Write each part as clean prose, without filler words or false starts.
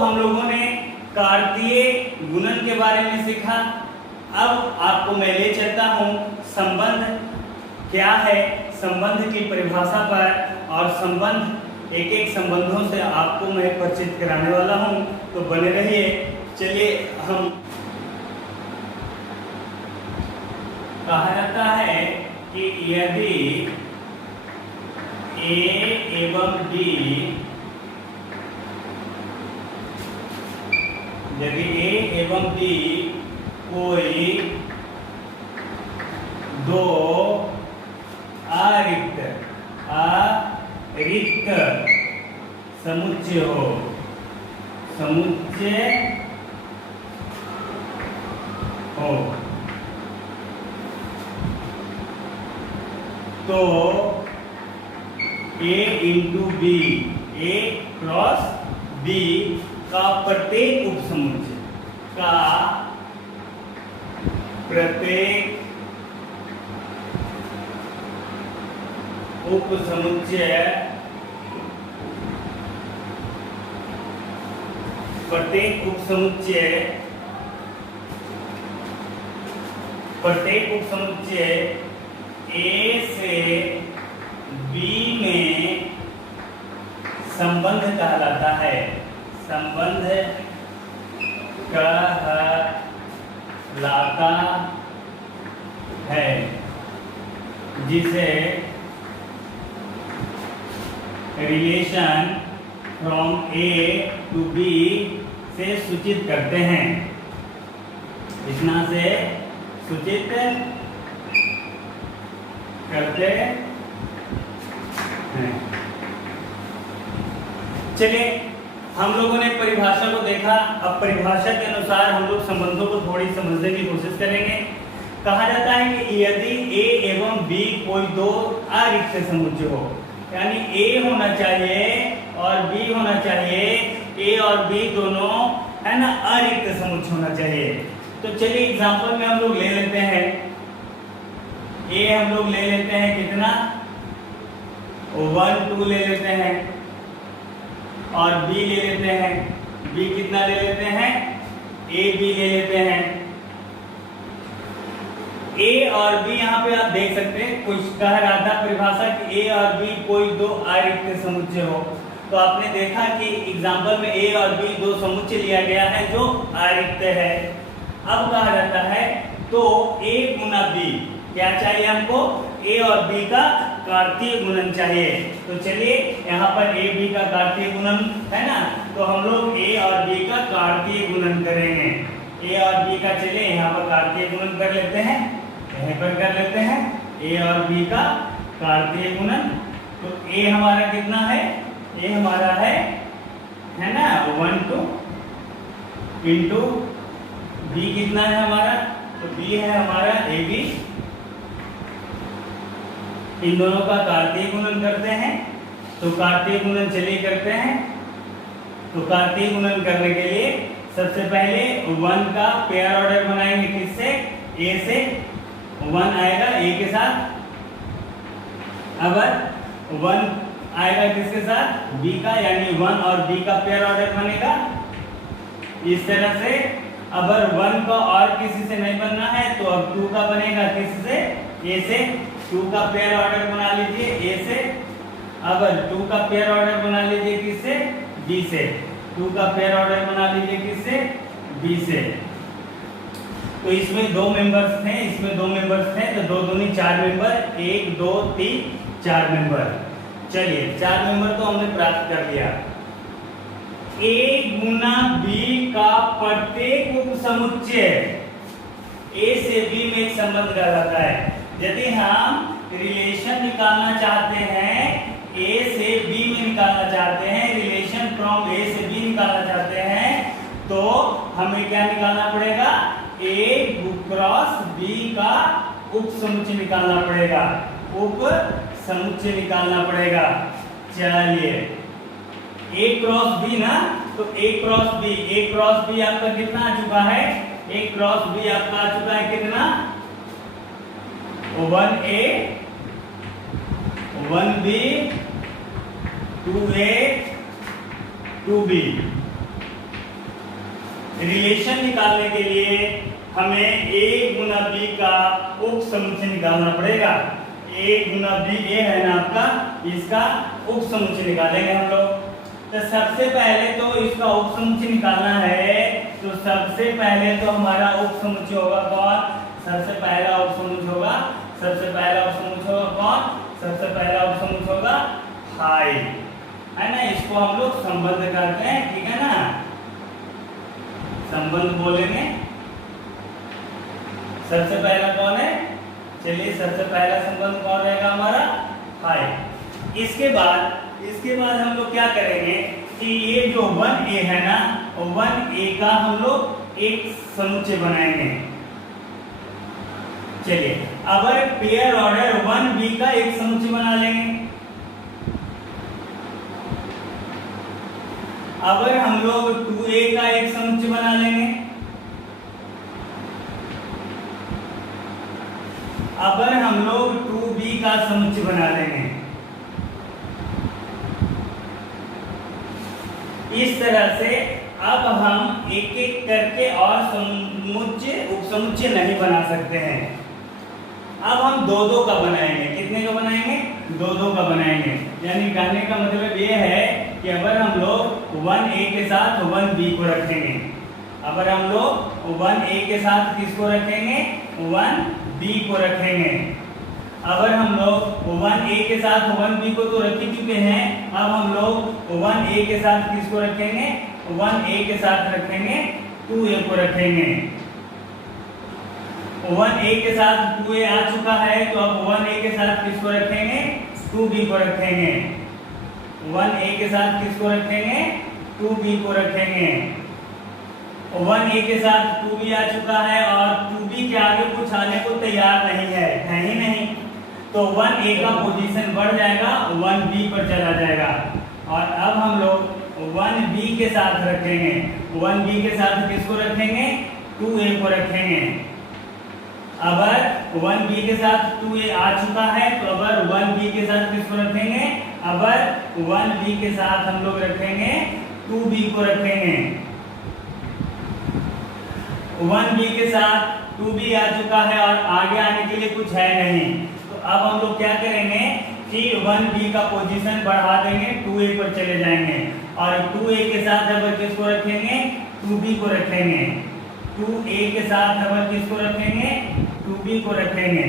हम लोगों ने कार्तीय गुणन के बारे में सीखा। अब आपको मैं ले चलता हूँ संबंध क्या है, संबंध की परिभाषा पर, और संबंध एक एक संबंधों से आपको मैं परिचित कराने वाला हूँ, तो बने रहिए। चलिए, हम कहा जाता है कि यदि ए एवं बी, यदि ए एवं बी कोई दो अरिक्त समुच्चय हो, समुच्चय हो, तो A into B, A cross B का प्रत्येक उपसमुच्चय का प्रत्येक उपसमुच्चय ए से बी में संबंध कहलाता है, संबंध कहलाता है, जिसे relation from A to B से सूचित करते हैं, इतना से सूचित करते हैं। चलिए, हम लोगों ने परिभाषा को देखा। अब परिभाषा के अनुसार हम लोग संबंधों को थोड़ी समझने की कोशिश करेंगे। कहा जाता है कि यदि ए एवं बी कोई दो अरिक्त समुच्चय हो, यानी ए होना चाहिए और बी होना चाहिए, ए और बी दोनों है ना अरिक्त समुच्चय होना चाहिए। तो चलिए एग्जांपल में हम लोग ले लेते हैं, ए हम लोग ले लेते हैं कितना 1 2 ले लेते हैं, और बी ले लेते हैं, बी कितना ले लेते हैं ए बी ले लेते हैं। ए और बी यहाँ पे आप देख सकते हैं, कुछ कह रहा था परिभाषा कि ए और बी कोई दो अरिक्त समुच्चय हो, तो आपने देखा कि एग्जांपल में ए और बी दो समुच्चय लिया गया है जो अरिक्त है। अब कहा जाता है तो ए गुना बी, क्या चाहिए हमको, ए और बी का कार्तीय गुणन चाहिए। तो चलिए यहाँ पर ए बी का कार्तीय गुणन है ना, तो हम लोग ए और बी का कार्तीय गुणन करेंगे। ए और बी का चलिए यहाँ पर कार्तीय गुणन कर लेते हैं, यहीं पर कर लेते हैं ए और बी का कार्तीय गुणन। तो ए हमारा कितना है, ए हमारा है ना 1 2 इंटू बी कितना है हमारा, तो बी है हमारा ए बी। इन दोनों का कार्तीय गुणन करते हैं, तो कार्तीय गुणन चलिए करते हैं। तो कार्तीय गुणन करने के लिए सबसे पहले 1 का पेयर ऑर्डर बनाएंगे, किससे, ए से 1 आएगा ए के साथ, अब 1 आएगा किसके साथ, बी का, यानी 1 और बी का पेयर ऑर्डर बनेगा इस तरह से। अगर 1 का और किसी से नहीं बनना है तो अब 2 का बनेगा किससे, ए से, 2 का पेयर ऑर्डर बना लीजिए ए से। अब 2 का पेयर ऑर्डर बना लीजिए किससे, बी से, 2 का पेयर ऑर्डर बना लीजिए किससे, बी से। तो इसमें 2 मेंबर्स थे, इसमें 2 मेंबर्स थे, तो 2 दूनी 4 मेंबर, 1 2 3 4 मेंबर। चलिए 4 मेंबर तो हमने प्राप्त कर लिया। ए गुना बी का प्रत्येक उपसमुच्चय, ए से बी में एक संबंध कहलाता है। यदि हम रिलेशन निकालना चाहते हैं, ए से बी में निकालना चाहते हैं, रिलेशन फ्रॉम ए से बी निकालना चाहते हैं, तो हमें क्या निकालना पड़ेगा, ए क्रॉस बी का उपसमुच्चय निकालना पड़ेगा, उपसमुच्चय निकालना पड़ेगा। चलिए ए क्रॉस बी ना, तो ए क्रॉस बी आपका कितना आ चुका है, ए क्रॉस बी आपका आ चुका है कितना, 1a 1b 2a 2b। Relation निकालने के लिए हमें A गुना B का उप समुच्चय निकालना पड़ेगा। A गुना B A है ना आपका, इसका उप समुच्चय निकालेंगे हम लोग। तो सबसे पहले तो इसका उप समुच्चय निकालना है, तो सबसे पहले तो हमारा उप समुच्चय होगा कौन? सबसे पहला उप समुच्चय होगा कौन? सबसे पहला उप समुच्चय होगा हाई, है ना। इसको हम लोग संबंध करते हैं, ठीक है ना, संबंध बोलेंगे। सबसे पहला कौन है? चलिए सबसे पहला संबंध कौन रहेगा हमारा? हाई। इसके बाद हम लोग क्या करेंगे कि ये जो 1A है ना, 1A का हम लोग एक समुच्चय बनाएंगे। चलिए अब पेयर ऑर्डर 1B का एक समुच्चय बना लेंगे। अब हम लोग 2A का एक समुच्चय बना लेंगे। अब हम लोग 2B का समुच्चय बना लेंगे। इस तरह से अब हम एक एक करके और समुच्चय उप समुच्चय नहीं बना सकते हैं। अब हम दो दो का बनाएंगे। कितने का बनाएंगे? दो दो का बनाएंगे। यानी कहने का मतलब ये है कि अगर हम लोग 1A के साथ 1B को रखेंगे, अगर हम लोग 1A के साथ किसको रखेंगे? 1B को रखेंगे। अगर हम लोग 1A के साथ 1B को तो रख ही चुके हैं, अब हम लोग 1A के साथ किसको रखेंगे? 1A के साथ रखेंगे 2A को रखेंगे। 1A के साथ 2A आ चुका है, तो अब 1A के साथ किसको रखेंगे? 2B को रखेंगे। 1A के साथ किसको रखेंगे? 2B को रखेंगे। 1A के साथ 2B आ चुका है और 2B के आगे कुछ आने को तैयार नहीं है ही नहीं, तो 1A का पोजीशन बढ़ जाएगा, 1B पर चला जाएगा। और अब हम लोग 1B के साथ रखेंगे। 1B के साथ किसको रखेंगे? 2A को रखेंगे। अगर 1B के साथ 2A आ चुका है, तो अगर 1B के साथ किसको रखेंगे? अगर 1B के साथ हम लोग रखेंगे 2B को रखेंगे। 1B के साथ 2B आ चुका है और आगे आने के लिए कुछ है नहीं, तो अब हम लोग क्या करेंगे कि 1B का पोजीशन बढ़ा देंगे, 2A पर चले जाएंगे। और 2A के साथ अगर किसको रखेंगे? 2B को रखेंगे। 2A के साथ अगर किसको रखेंगे? 2B को रखेंगे।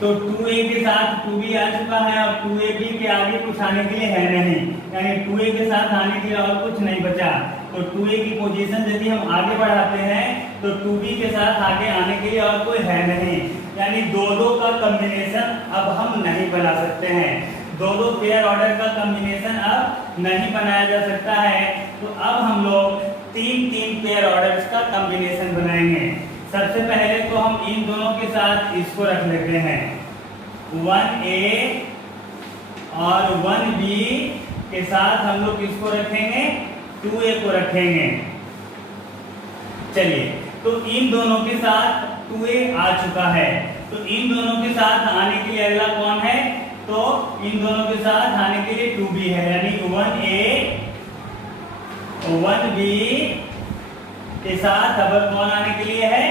तो 2A के साथ 2B आ चुका है और 2AB के आगे कुछ आने के लिए है नहीं, यानी 2A के साथ आने के लिए और कुछ नहीं बचा। तो 2A की पोजीशन यदि हम आगे बढ़ाते हैं तो 2B के साथ आगे आने के लिए और कोई है नहीं, यानी दो दो का कॉम्बिनेशन अब हम नहीं बना सकते हैं। दो दो पेयर ऑर्डर का कॉम्बिनेशन अब नहीं बनाया जा सकता है। तो अब हम लोग तीन तीन पेयर ऑर्डर्स का कॉम्बिनेशन बनाएंगे। सबसे पहले तो हम इन दोनों के साथ इसको रख लेते हैं, 1A और 1B के साथ हम लोग किसको रखेंगे? 2A को रखेंगे। चलिए, तो इन दोनों के साथ 2A आ चुका है, तो इन दोनों के साथ आने के लिए अगला कौन है? तो इन दोनों के साथ आने के लिए 2B है, यानी 1A 1B के साथ अब कौन आने के लिए है?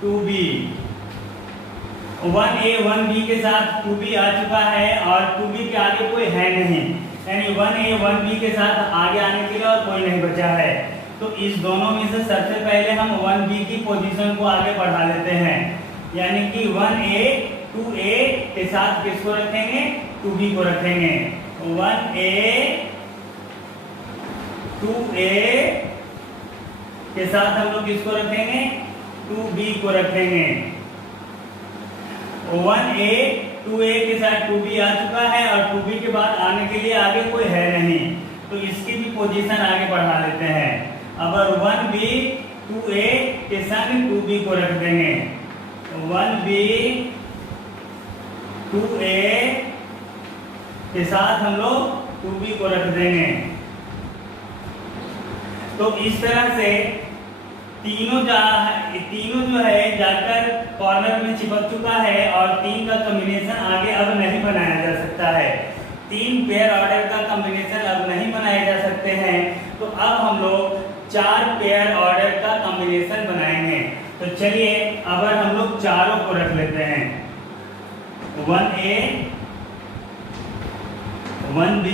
2B। 1A 1B के साथ 2B आ चुका है और 2B के आगे कोई है नहीं, यानी 1A 1B के साथ आगे आने के लिए और कोई नहीं बचा है। तो इस दोनों में से सबसे पहले हम 1B की पोजीशन को आगे बढ़ा लेते हैं, यानी कि 1A 2A के साथ किसको रखेंगे? 2B को रखेंगे। 1A 2A के साथ हम लोग किसको रखेंगे? 2B को रखेंगे। 1A 2A के साथ 2B आ चुका है और 2B के बाद आने के लिए आगे कोई है नहीं, तो इसकी भी पोजीशन आगे बढ़ा लेते हैं। अब 1B 2A के संग 2B को रख देंगे। 1B 2A के साथ हम लोग 2B को रख देंगे। तो इस तरह से तीनों जो है जाकर कॉर्नर में चिपक चुका है और तीन का कॉम्बिनेशन आगे अब नहीं बनाया जा सकता है। तीन पेयर ऑर्डर का कॉम्बिनेशन अब नहीं बनाए जा सकते हैं। तो अब हम लोग 4 पेयर ऑर्डर का कॉम्बिनेशन बनाएंगे। तो चलिए अब हम लोग चारों को रख लेते हैं, 1A 1B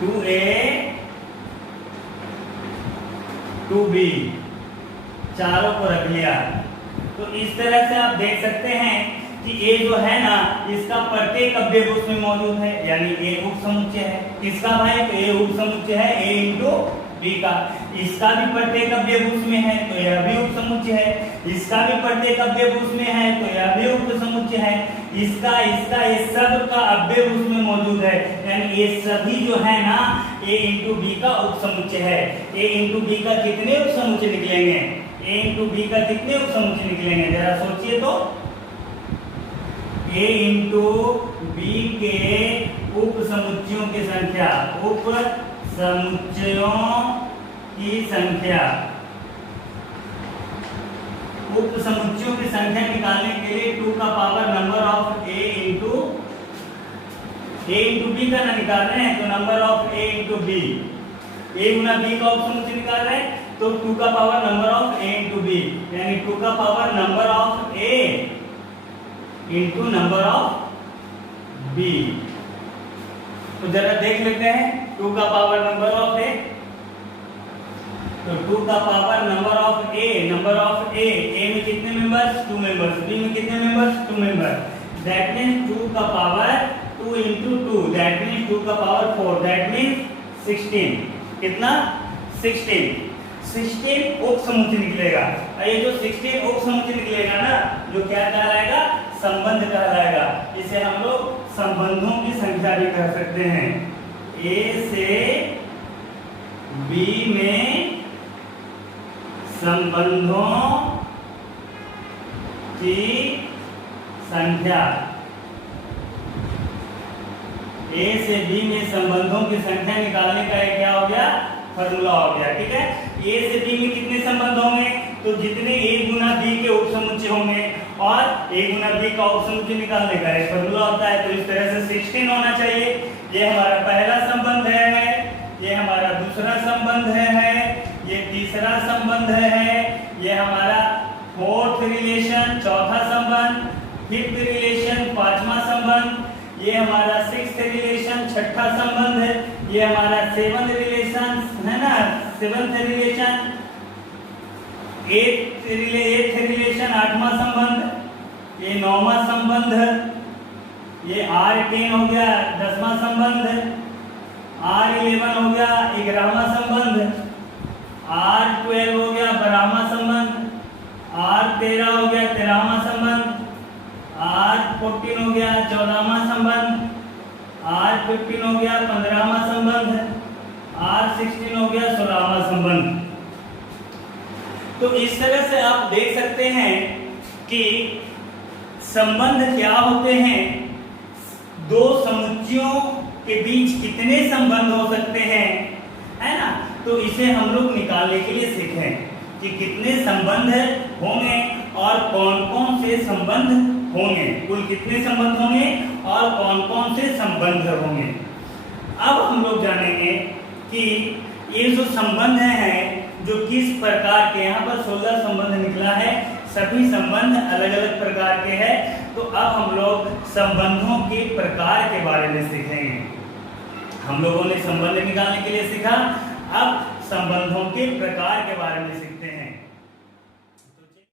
2A 2B, चारों को रख लिया। तो इस तरह से आप देख सकते हैं कि ए जो है ना, इसका प्रत्येक अवयव उसमें मौजूद है, यानी ए उपसमुच्चय है। किसका भाई? तो ए उपसमुच्चय है ए इंटू बी का। इसका भी प्रत्येक अवयव उसमें है, तो यह भी उपसमुच्चय है। इसका भी प्रत्येक अवयव उसमें है, तो यह भी उपसमुच्चय है। इसका इसका ये सब का अवयव उसमें मौजूद है, यानी ये सभी जो है ना ए इंटू बी का उपसमुच्चय है। ए इंटू बी का कितने उपसमुच्चय निकलेंगे? ए इंटू बी का कितने उपसमुच्चय निकलेंगे? जरा सोचिए तो। ए इंटू बी के उपसमुच्चयों की संख्या, उपसमुच्चयों की संख्या, उपसमुच्चयों की संख्या निकालने के लिए 2 का power number of A into B का ना निकाल रहे हैं, तो number of A into B, A गुना बी का उपसमुच्चय निकाल रहे हैं, तो 2 का power number of A into B, यानी 2 का power number of A into number of B. तो जरा देख लेते हैं 2 का पावर नंबर ऑफ ए, तो 2 का power number of A, number of A में कितने मेंबर्स? 2 मेंबर्स, बी में कितने मेंबर्स? 2 मेंबर्स। दैट मींस 2 का पावर 2 into 2, दैट मींस 2 का पावर 4, दैट मींस 16। कितना? 16 उपसमुच्चय निकलेगा। ये जो 16 उपसमुच्चय निकलेगा ना, जो क्या कहलाएगा? संबंध कहलाएगा। इसे हम लोग संबंधों की संख्या भी कह सकते हैं। ए से बी में संबंधों की संख्या, ए से बी में संबंधों की संख्या निकालने का एक क्या हो गया? फॉर्मूला हो गया। ठीक है, ए से बी में कितने संबंध होंगे? तो जितने ए गुना बी के उपसमुच्चय होंगे, और ए गुना बी का उपसमुच्चय निकालने का एक फॉर्मूला होता है। तो इस तरह से 16 होना चाहिए। ये हमारा पहला संबंध है, ये हमारा दूसरा संबंध है, ये तीसरा संबंध है, ये हमारा फोर्थ रिलेशन चौथा संबंध, फिफ्थ रिलेशन पांचवा संबंध, ये हमारा सिक्स्थ रिलेशन छठा संबंध है, ये हमारा सेवंथ रिलेशन है ना, सेवंथ रिलेशन, एट्थ रिलेशन आठवां संबंध, ये नौवां संबंध, ये R10 हो गया 10वां संबंध, R11 हो गया 11वां संबंध, R12 हो गया 12वां संबंध, R13 हो गया 13वां संबंध, R14 हो गया 14वां संबंध, R15 हो गया 15वां संबंध, R16 हो गया 16वां संबंध। तो इस तरह से आप देख सकते हैं कि संबंध क्या होते हैं, दो समुच्चयों के बीच कितने संबंध हो सकते हैं, है ना। तो इसे हम लोग निकालने के लिए सीखें कि कितने संबंध होंगे और कौन कौन से संबंध होंगे, कुल कितने संबंध होंगे और कौन कौन से संबंध होंगे। अब हम लोग जानेंगे कि ये जो संबंध हैं जो किस प्रकार के, यहाँ पर 16 संबंध निकला है, सभी संबंध अलग अलग प्रकार के हैं। तो अब हम लोग संबंधों के प्रकार के बारे में सीखेंगे। हम लोगों ने संबंध निकालने के लिए सीखा, अब संबंधों के प्रकार के बारे में सीखते हैं।